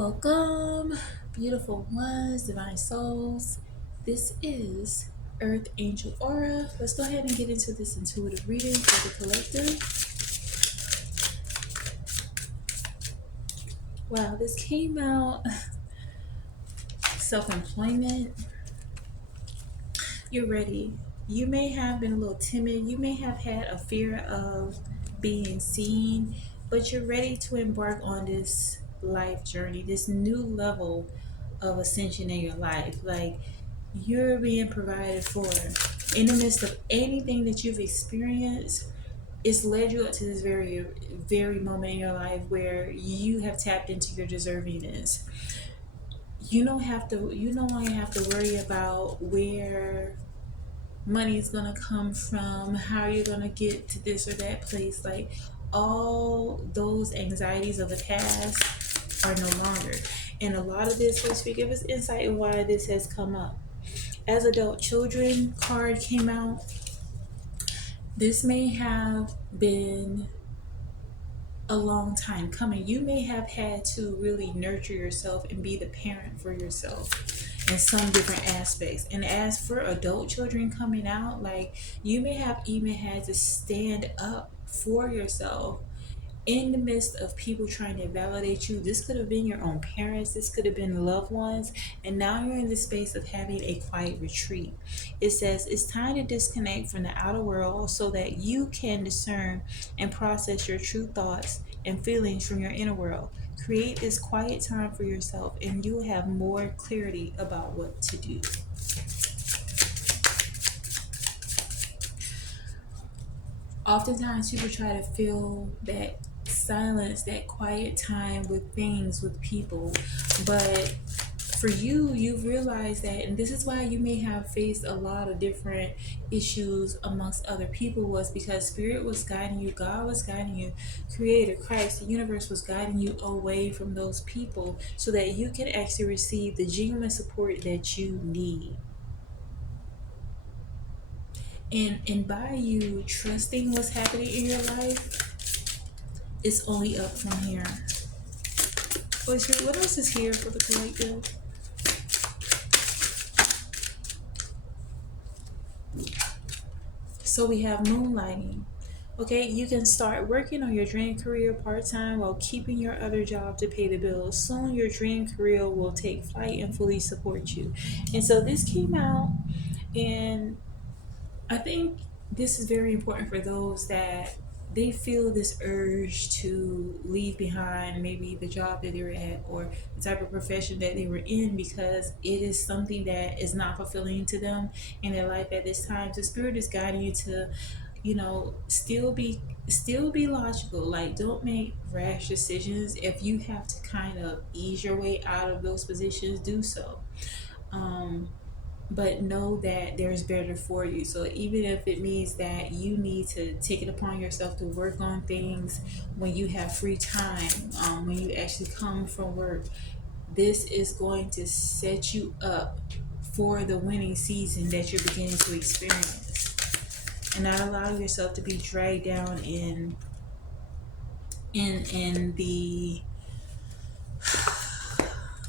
Welcome, beautiful ones, divine souls. This is Earth Angel Aura. Let's go ahead and get into this intuitive reading for the collective. Wow, this came out self employment. You're ready. You may have been a little timid, you may have had a fear of being seen, but you're ready to embark on this life journey, this new level of ascension in your life. Like, you're being provided for in the midst of anything that you've experienced. It's led you up to this very moment in your life where you have tapped into your deservingness. You no longer have to worry about where money is gonna come from, how you're gonna get to this or that place. Like, all those anxieties of the past are no longer. And a lot of this, let's give us insight in why this has come up. As adult children card came out, this may have been a long time coming. You may have had to really nurture yourself and be the parent for yourself in some different aspects. And as for adult children coming out, like, you may have even had to stand up for yourself in the midst of people trying to validate you. This could have been your own parents, this could have been loved ones, and now you're in the space of having a quiet retreat. It says it's time to disconnect from the outer world so that you can discern and process your true thoughts and feelings from your inner world. Create this quiet time for yourself, and you will have more clarity about what to do. Oftentimes people try to fill that silence, that quiet time with things, with people. But for you, you've realized that, and this is why you may have faced a lot of different issues amongst other people, was because Spirit was guiding you, God was guiding you, Creator, Christ, the universe was guiding you away from those people so that you can actually receive the genuine support that you need. And by you trusting what's happening in your life, it's only up from here. What else is here for the collective? So we have moonlighting. Okay, you can start working on your dream career part-time while keeping your other job to pay the bills. Soon your dream career will take flight and fully support you. And so this came out, and I think this is very important for those that they feel this urge to leave behind maybe the job that they were at or the type of profession that they were in because it is something that is not fulfilling to them in their life at this time. So Spirit is guiding you to, still be logical. Like, don't make rash decisions. If you have to kind of ease your way out of those positions, do so. Um, but know that there's better for you. So even if it means that you need to take it upon yourself to work on things when you have free time, when you actually come from work, this is going to set you up for the winning season that you're beginning to experience, and not allow yourself to be dragged down in the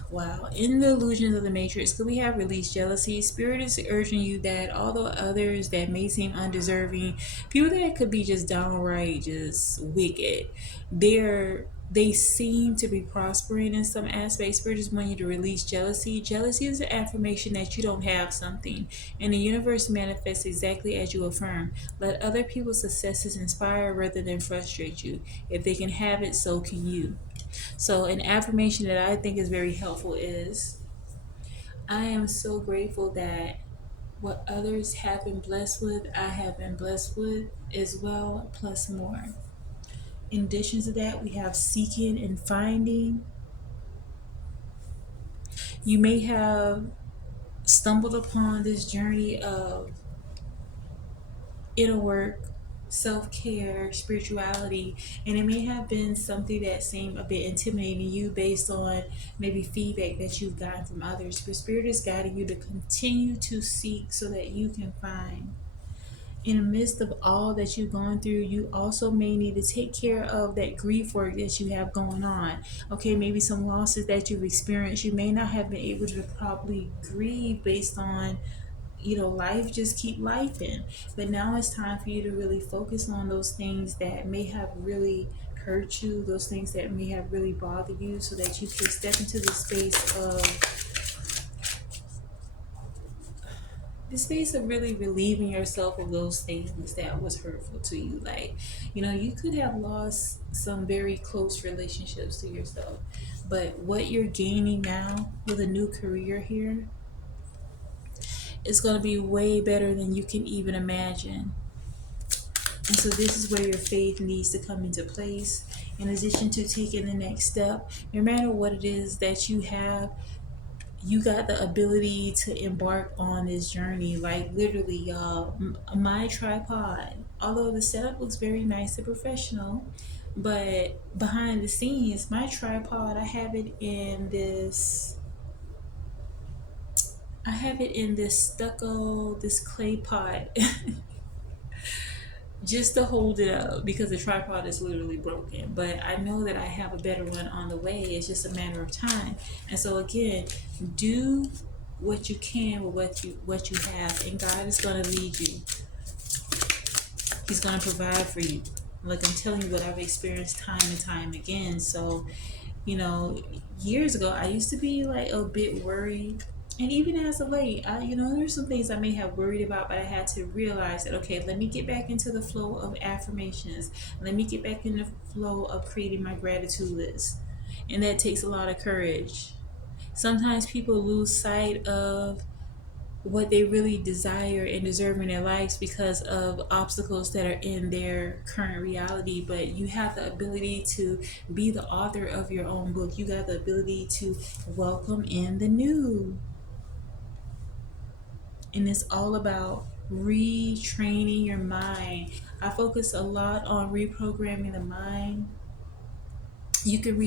wow, in the illusions of the matrix. Could we have released jealousy? Spirit is urging you that although others that may seem undeserving, people that could be just downright just wicked, they seem to be prospering in some aspects. Spirit just want you to release jealousy. Jealousy is an affirmation that you don't have something, and the universe manifests exactly as you affirm. Let other people's successes inspire rather than frustrate you. If they can have it, so can you. So, an affirmation that I think is very helpful is, I am so grateful that what others have been blessed with, I have been blessed with as well, plus more. In addition to that, we have seeking and finding. You may have stumbled upon this journey of inner work, self-care, spirituality, and it may have been something that seemed a bit intimidating to you based on maybe feedback that you've gotten from others. But Spirit is guiding you to continue to seek so that you can find. in the midst of all that you've gone through, you also may need to take care of that grief work that you have going on. Okay, maybe some losses that you've experienced, you may not have been able to properly grieve based on, life just keep life in. But now it's time for you to really focus on those things that may have really hurt you, those things that may have really bothered you, so that you can step into the space of really relieving yourself of those things that was hurtful to you. Like, you could have lost some very close relationships to yourself, but what you're gaining now with a new career here is going to be way better than you can even imagine. And so this is where your faith needs to come into place. In addition to taking the next step, no matter what it is that you have, you got the ability to embark on this journey. Like, literally, y'all, my tripod, although the setup looks very nice and professional, but behind the scenes, my tripod, I have it in this stucco, this clay pot, just to hold it up because the tripod is literally broken. But I know that I have a better one on the way. It's just a matter of time. And so again, do what you can with what you have, and God is going to lead you. He's going to provide for you. Like, I'm telling you what I've experienced time and time again. So, you know, years ago, I used to be like a bit worried. And even as of late, there's some things I may have worried about, but I had to realize that, okay, let me get back into the flow of affirmations. Let me get back in the flow of creating my gratitude list. And that takes a lot of courage. Sometimes people lose sight of what they really desire and deserve in their lives because of obstacles that are in their current reality. But you have the ability to be the author of your own book. You got the ability to welcome in the new. And it's all about retraining your mind. I focus a lot on reprogramming the mind. You can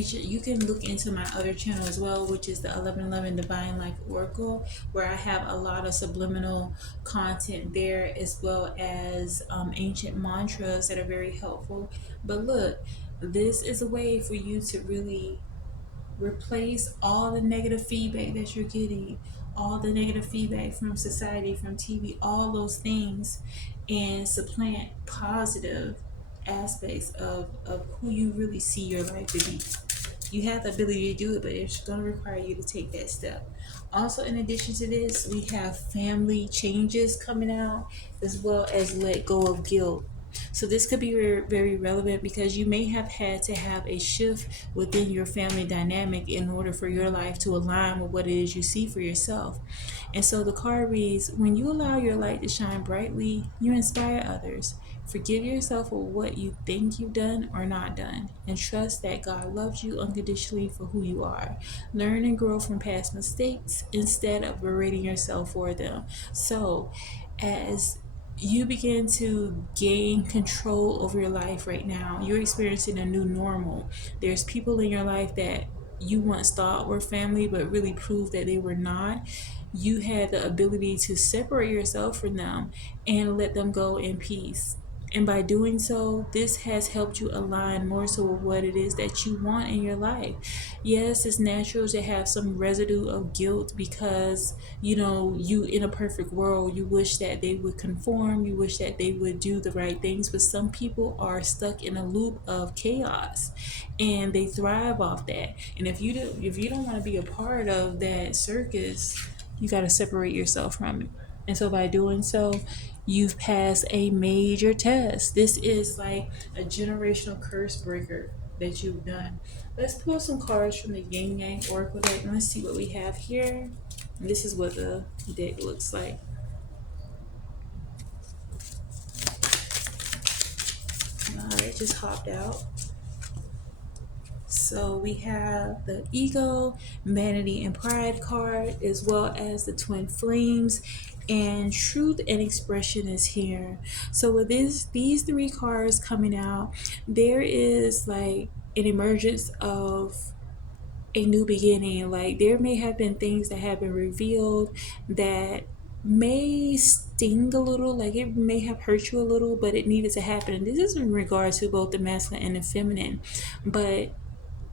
look into my other channel as well, which is the 1111 Divine Life Oracle, where I have a lot of subliminal content there, as well as ancient mantras that are very helpful. But look, this is a way for you to really replace all the negative feedback that you're getting, all the negative feedback from society, from TV, all those things, and supplant positive aspects of who you really see your life to be. You have the ability to do it, but it's going to require you to take that step. Also, in addition to this, we have family changes coming out, as well as let go of guilt. So this could be very, very relevant because you may have had to have a shift within your family dynamic in order for your life to align with what it is you see for yourself. And so the card reads, when you allow your light to shine brightly, you inspire others. Forgive yourself for what you think you've done or not done, and trust that God loves you unconditionally for who you are. Learn and grow from past mistakes instead of berating yourself for them. So, as you begin to gain control over your life right now, you're experiencing a new normal. There's people in your life that you once thought were family but really proved that they were not. You had the ability to separate yourself from them and let them go in peace. And by doing so, this has helped you align more so with what it is that you want in your life. Yes, it's natural to have some residue of guilt because, you in a perfect world, you wish that they would conform, you wish that they would do the right things. But some people are stuck in a loop of chaos and they thrive off that. And if you don't want to be a part of that circus, you got to separate yourself from it. And so by doing so, you've passed a major test. This is like a generational curse breaker that you've done. Let's pull some cards from the Yin Yang Oracle deck and let's see what we have here. This is what the deck looks like. Alright, just hopped out. So we have the ego, vanity, and pride card, as well as the twin flames, and truth and expression is here. So with these three cards coming out, there is like an emergence of a new beginning. Like, there may have been things that have been revealed that may sting a little, like it may have hurt you a little, but it needed to happen. And this is in regards to both the masculine and the feminine. But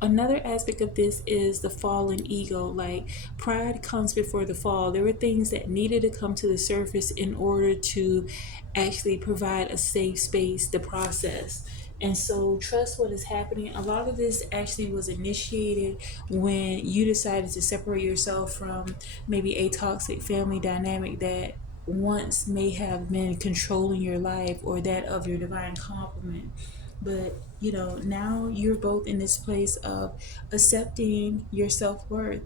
another aspect of this is the fallen ego. Like, pride comes before the fall. There were things that needed to come to the surface in order to actually provide a safe space to process. And so, trust what is happening. A lot of this actually was initiated when you decided to separate yourself from maybe a toxic family dynamic that once may have been controlling your life, or that of your divine complement. But now you're both in this place of accepting your self-worth.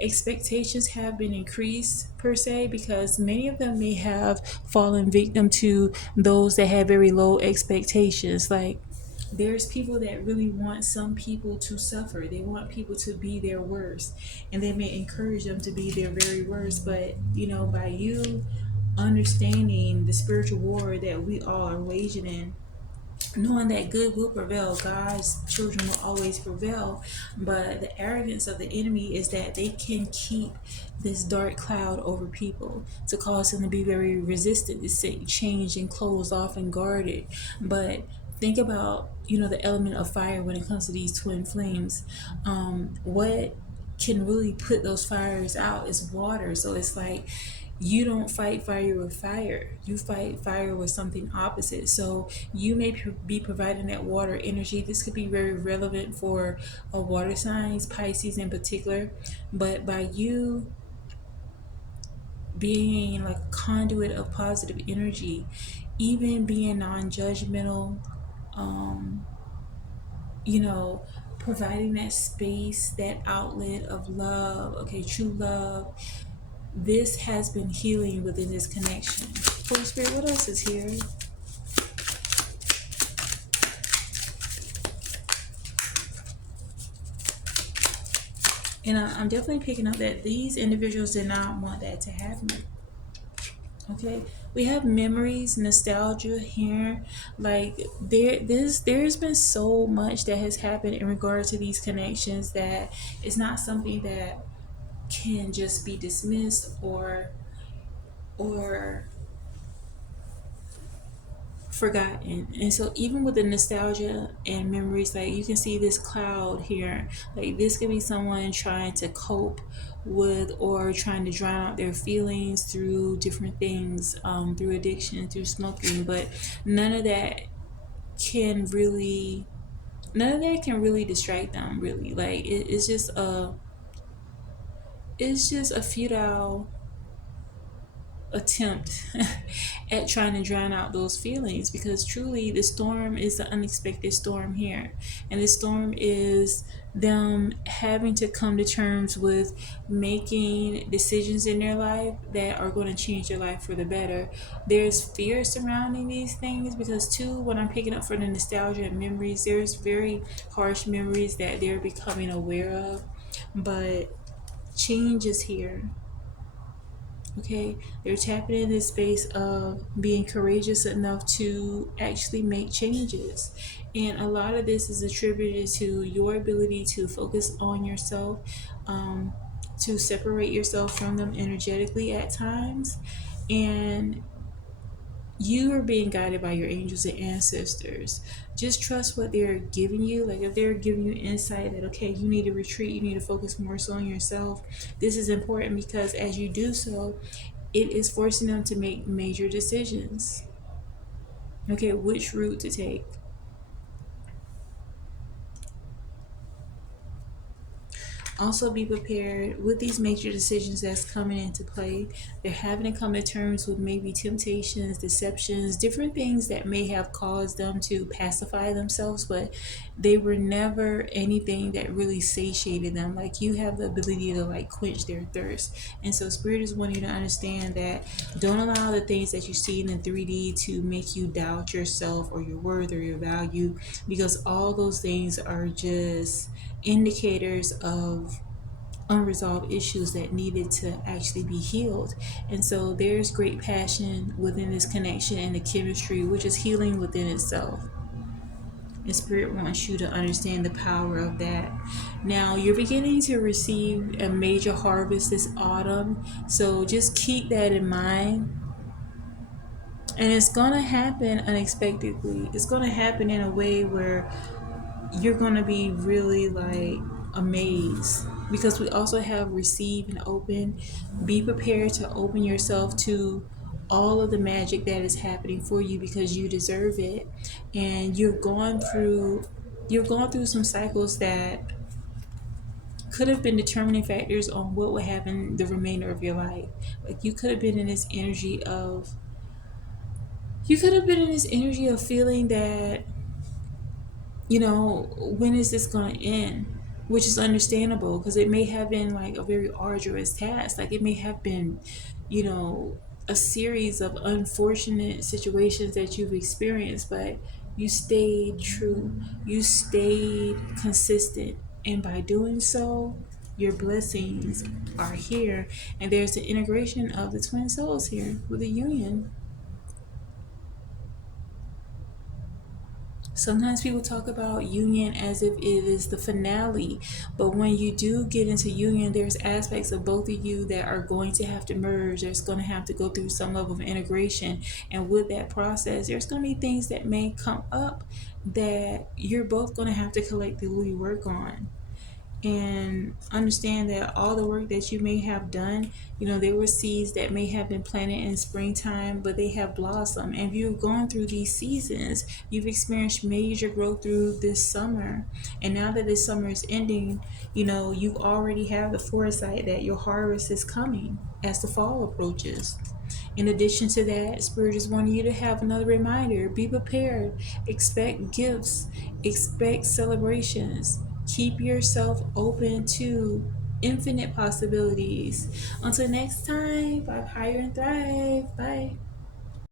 Expectations have been increased per se, because many of them may have fallen victim to those that have very low expectations. Like, there's people that really want some people to suffer. They want people to be their worst, and they may encourage them to be their very worst. But by you understanding the spiritual war that we all are waging in, knowing that good will prevail, God's children will always prevail. But the arrogance of the enemy is that they can keep this dark cloud over people to cause them to be very resistant to change and closed off and guarded. But think about the element of fire when it comes to these twin flames. What can really put those fires out is water. So it's like, you don't fight fire with fire, you fight fire with something opposite. So you may be providing that water energy. This could be very relevant for a water signs, Pisces in particular. But by you being like a conduit of positive energy, even being non-judgmental, um, you know providing that space, that outlet of love, okay, true love, this has been healing within this connection. Holy Spirit, what else is here? And I'm definitely picking up that these individuals did not want that to happen. Okay, we have memories, nostalgia here. Like, there's been so much that has happened in regard to these connections that it's not something that can just be dismissed or forgotten. And so even with the nostalgia and memories, like, you can see this cloud here. Like, this could be someone trying to cope with or trying to drown out their feelings through different things, through addiction, through smoking. But none of that can really distract them, really. Like, it's just a futile attempt at trying to drown out those feelings, because truly the storm is the unexpected storm here. And the storm is them having to come to terms with making decisions in their life that are going to change their life for the better. There's fear surrounding these things, because too, when I'm picking up for the nostalgia and memories, there's very harsh memories that they're becoming aware of. But change is here. Okay, they're tapping in this space of being courageous enough to actually make changes. And a lot of this is attributed to your ability to focus on yourself, to separate yourself from them energetically at times. And you are being guided by your angels and ancestors. Just trust what they're giving you. Like, if they're giving you insight that, okay, you need to retreat, you need to focus more so on yourself, this is important, because as you do so, it is forcing them to make major decisions. Okay, which route to take. Also, be prepared with these major decisions that's coming into play. They're having to come to terms with maybe temptations, deceptions, different things that may have caused them to pacify themselves, but they were never anything that really satiated them. Like, you have the ability to, like, quench their thirst. And so Spirit is wanting you to understand that don't allow the things that you see in the 3D to make you doubt yourself or your worth or your value, because all those things are just indicators of unresolved issues that needed to actually be healed. And so there's great passion within this connection and the chemistry, which is healing within itself. And Spirit wants you to understand the power of that. Now, you're beginning to receive a major harvest this autumn. So just keep that in mind. And it's going to happen unexpectedly. It's going to happen in a way where you're going to be really like amazed, because we also have receive and open. Be prepared to open yourself to all of the magic that is happening for you, because you deserve it. And you're going through some cycles that could have been determining factors on what would happen the remainder of your life. Like you could have been in this energy of feeling that, when is this going to end? Which is understandable, because it may have been like a very arduous task. Like it may have been, you know, a series of unfortunate situations that you've experienced, but you stayed true, you stayed consistent. And by doing so, your blessings are here. And there's the integration of the twin souls here with the union. Sometimes people talk about union as if it is the finale, but when you do get into union, there's aspects of both of you that are going to have to merge. There's going to have to go through some level of integration, and with that process, there's going to be things that may come up that you're both going to have to collectively work on. And understand that all the work that you may have done, there were seeds that may have been planted in springtime, but they have blossomed. And if you've gone through these seasons, you've experienced major growth through this summer. And now that this summer is ending, you've already have the foresight that your harvest is coming as the fall approaches. In addition to that, Spirit is wanting you to have another reminder. Be prepared. Expect gifts. Expect celebrations. Keep yourself open to infinite possibilities. Until next time, vibe higher and thrive. Bye.